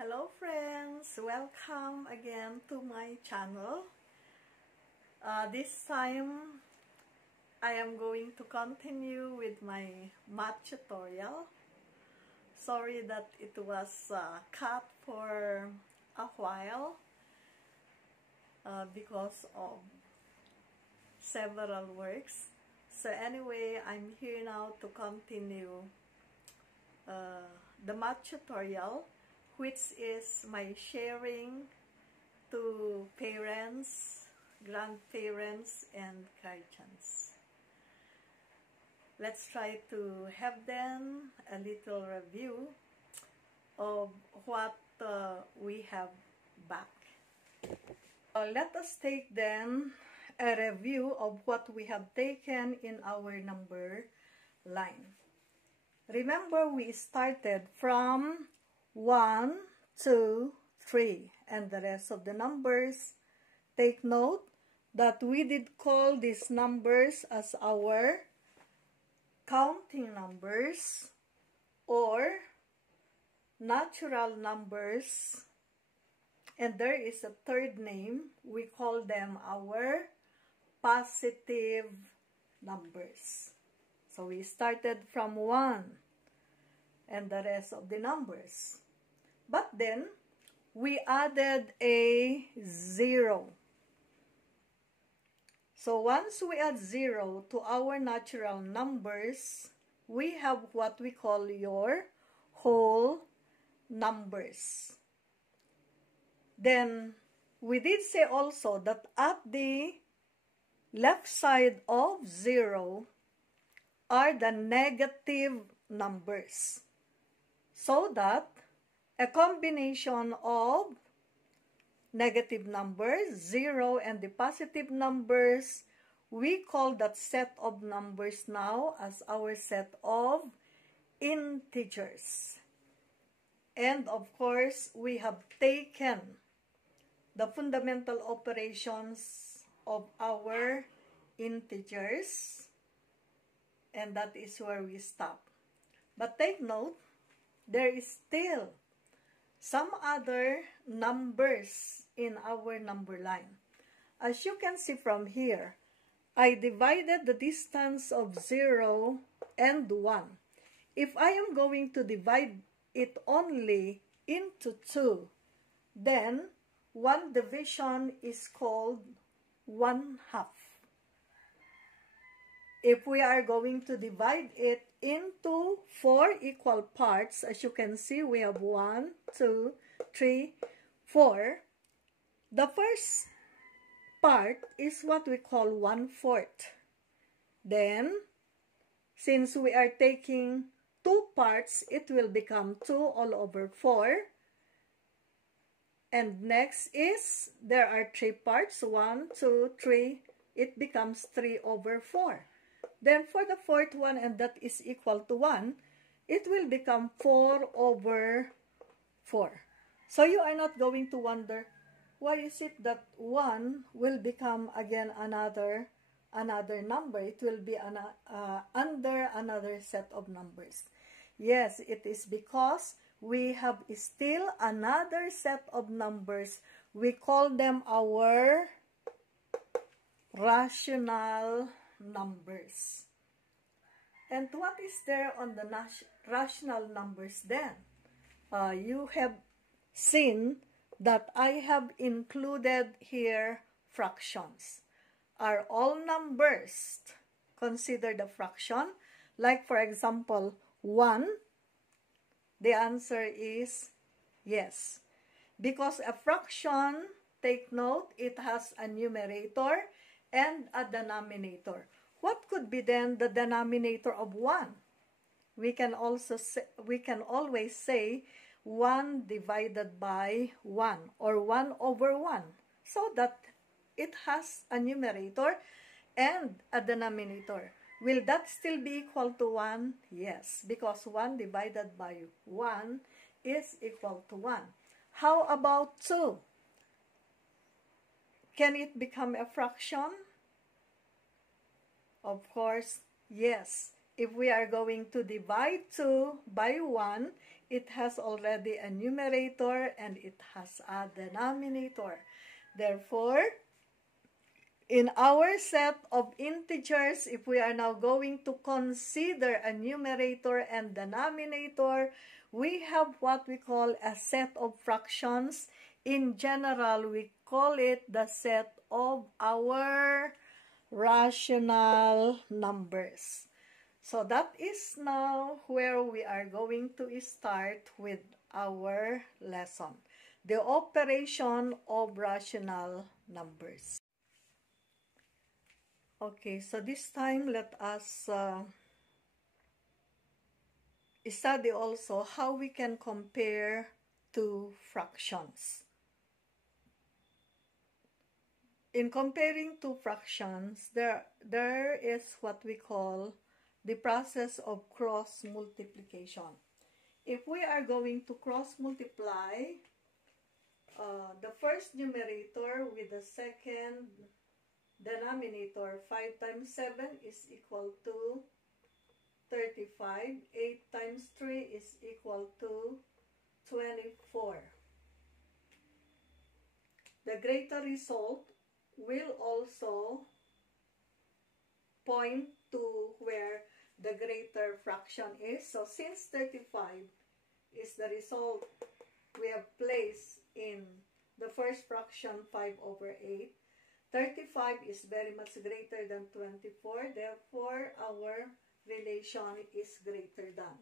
Hello friends, welcome again to my channel. This time I am going to continue with my math tutorial. Sorry that it was cut for a while because of several works. So anyway, I'm here now to continue the math tutorial, which is my sharing to parents, grandparents, and guardians. Let's try to have then a little review of what we have back. Let us take then a review of what we have taken in our number line. Remember, we started from 1, 2, 3, and the rest of the numbers. Take note that we did call these numbers as our counting numbers or natural numbers, and there is a third name. We call them our positive numbers. So we started from 1 and the rest of the numbers. But then, we added a 0. So once we add 0 to our natural numbers, we have what we call your whole numbers. Then, we did say also that at the left side of 0 are the negative numbers. So that a combination of negative numbers, 0, and the positive numbers, we call that set of numbers now as our set of integers. And of course, we have taken the fundamental operations of our integers, and that is where we stop. But take note, there is still some other numbers in our number line. As you can see from here, I divided the distance of 0 and 1. If I am going to divide it only into 2, then one division is called 1/2. If we are going to divide it into 4 equal parts, as you can see, we have 1, 2, 3, 4. The first part is what we call 1/4. Then, since we are taking 2 parts, it will become 2 all over 4. And next is, there are 3 parts, 1, 2, 3. It becomes 3 over 4. Then for the fourth one, and that is equal to 1, it will become 4 over 4. So you are not going to wonder, why is it that 1 will become again another number? It will be under another set of numbers. Yes, it is because we have still another set of numbers. We call them our rational numbers. And what is there on the rational numbers then? You have seen that I have included here fractions. Are all numbers considered a fraction? Like for example, 1, the answer is yes. Because a fraction, take note, it has a numerator and a denominator. What could be then the denominator of 1? We can always say 1 divided by 1 or 1 over 1, so that it has a numerator and a denominator. Will that still be equal to 1? Yes, because 1 divided by 1 is equal to 1. How about 2? Can it become a fraction? Of course, yes. If we are going to divide 2 by 1, it has already a numerator and it has a denominator. Therefore, in our set of integers, if we are now going to consider a numerator and denominator, we have what we call a set of fractions. In general, we call it the set of our rational numbers. So that is now where we are going to start with our lesson, the operation of rational numbers. Okay, so this time let us study also how we can compare two fractions. In comparing two fractions, there is what we call the process of cross multiplication. If we are going to cross multiply the first numerator with the second denominator, 5 times 7 is equal to 35. 8 times 3 is equal to 24. The greater result will also point to where the greater fraction is. So since 35 is the result we have placed in the first fraction, 5 over 8, 35 is very much greater than 24. Therefore, our relation is greater than.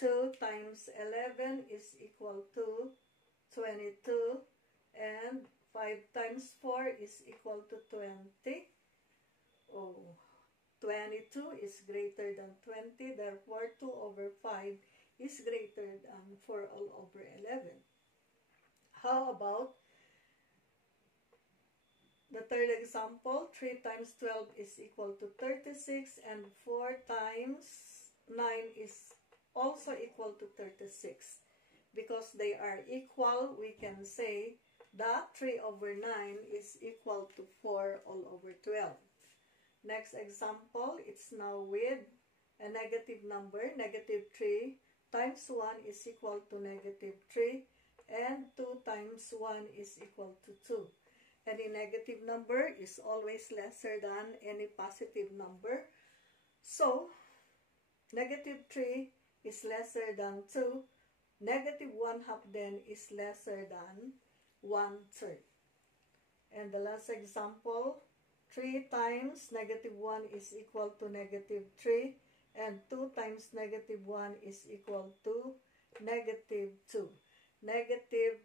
2 times 11 is equal to 22. And 5 times 4 is equal to 20. 22 is greater than 20. Therefore, 2 over 5 is greater than 4 all over 11. How about the third example? 3 times 12 is equal to 36, and 4 times 9 is also equal to 36. Because they are equal, we can say that 3 over 9 is equal to 4 all over 12. Next example, it's now with a negative number. Negative 3 times 1 is equal to negative 3, and 2 times 1 is equal to 2. Any negative number is always lesser than any positive number. So, negative 3 is lesser than 2. Negative 1/2 then is lesser than 1/3. And the last example, 3 times negative 1 is equal to negative 3, and 2 times negative 1 is equal to negative 2. Negative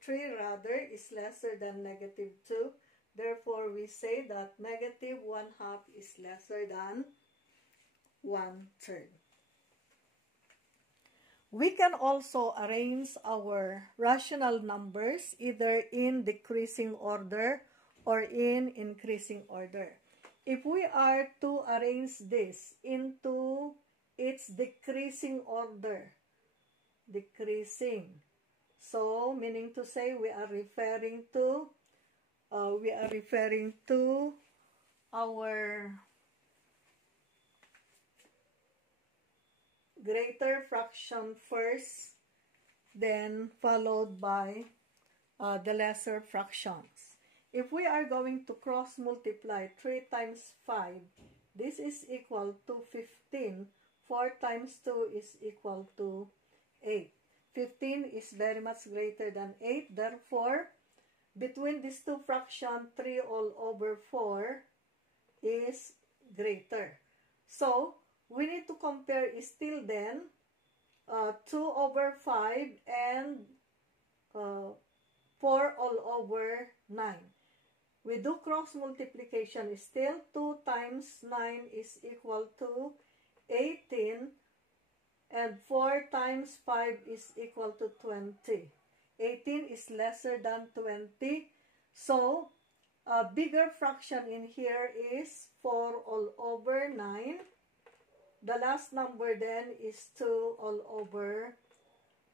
3 rather is lesser than negative 2. Therefore, we say that negative 1/2 is lesser than 1/3. We can also arrange our rational numbers either in decreasing order or in increasing order. If we are to arrange this into its decreasing order, decreasing, so meaning to say we are referring to our greater fraction first, then followed by the lesser fractions. If we are going to cross multiply 3 times 5, this is equal to 15. 4 times 2 is equal to 8. 15 is very much greater than 8. Therefore, between these two fractions, 3 all over 4 is greater. So, we need to compare still then 2 over 5 and 4 all over 9. We do cross multiplication still. 2 times 9 is equal to 18, and 4 times 5 is equal to 20. 18 is lesser than 20. So, a bigger fraction in here is 4 all over 9. The last number then is 2 all over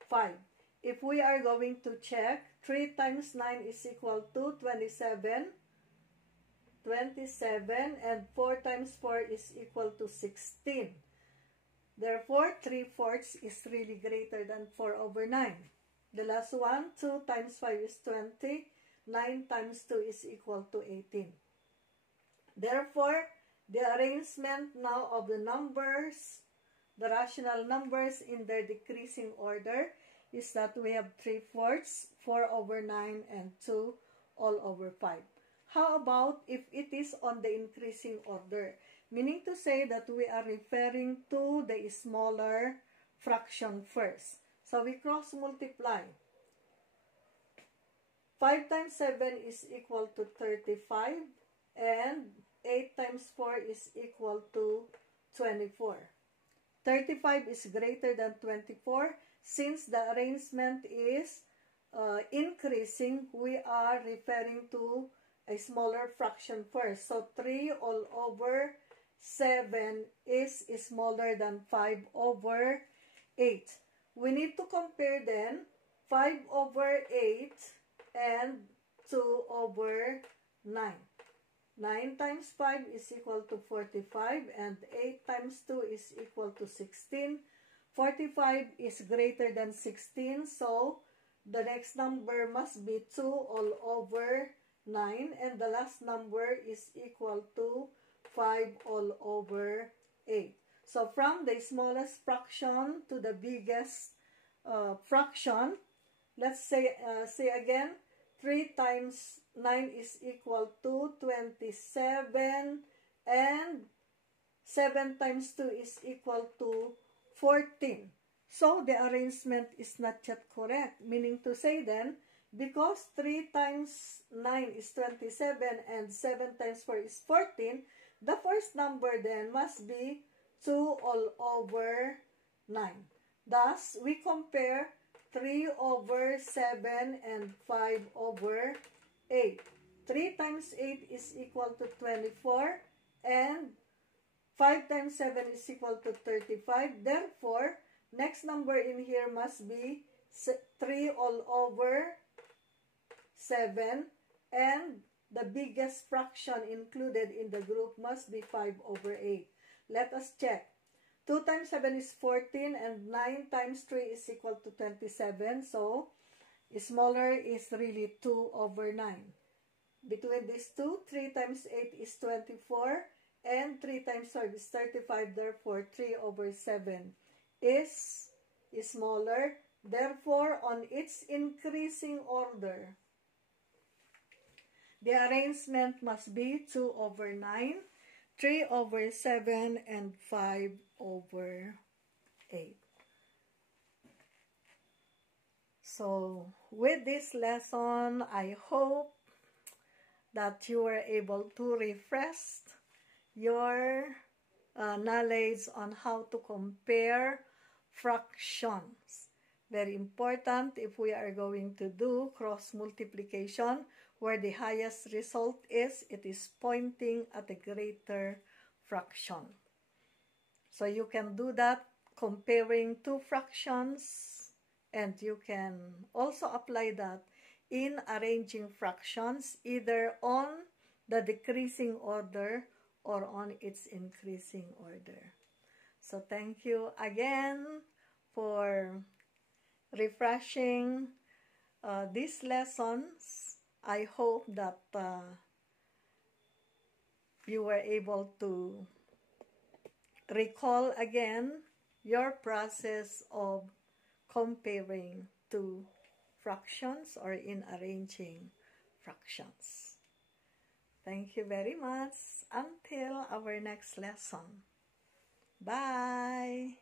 5. If we are going to check, 3 times 9 is equal to 27. 27, and 4 times 4 is equal to 16. Therefore, 3/4 is really greater than 4/9. The last one, 2 times 5 is 20. 9 times 2 is equal to 18. Therefore, the arrangement now of the numbers, the rational numbers in their decreasing order, is that we have 3/4, 4/9, and 2 all over 5. How about if it is on the increasing order? Meaning to say that we are referring to the smaller fraction first. So we cross multiply. 5 times 7 is equal to 35, and 8 times 4 is equal to 24. 35 is greater than 24. Since the arrangement is increasing, we are referring to a smaller fraction first. So 3 all over 7 is smaller than 5/8. We need to compare then 5/8 and 2/9. 9 times 5 is equal to 45, and 8 times 2 is equal to 16. 45 is greater than 16, so the next number must be 2 all over 9, and the last number is equal to 5 all over 8. So from the smallest fraction to the biggest fraction, let's say again, 3 times 9 is equal to 27, and 7 times 2 is equal to 14. So the arrangement is not yet correct, meaning to say then, because 3 times 9 is 27 and 7 times 4 is 14, the first number then must be 2 all over 9. Thus, we compare 3/7 and 5/8. 3 times 8 is equal to 24, and 5 times 7 is equal to 35. Therefore, next number in here must be 3 all over 7, and the biggest fraction included in the group must be 5/8. Let us check. 2 times 7 is 14, and 9 times 3 is equal to 27. So, smaller is really 2/9. Between these two, 3 times 8 is 24, and 3 times 5 is 35. Therefore, 3/7 is smaller. Therefore, on its increasing order, the arrangement must be 2/9, 3/7, and 5/8. So, with this lesson, I hope that you were able to refresh your knowledge on how to compare fractions. Very important if we are going to do cross multiplication, where the highest result is, it is pointing at a greater fraction. So you can do that comparing two fractions, and you can also apply that in arranging fractions either on the decreasing order or on its increasing order. So thank you again for refreshing these lessons. I hope that you were able to recall again your process of comparing two fractions or in arranging fractions. Thank you very much. Until our next lesson. Bye!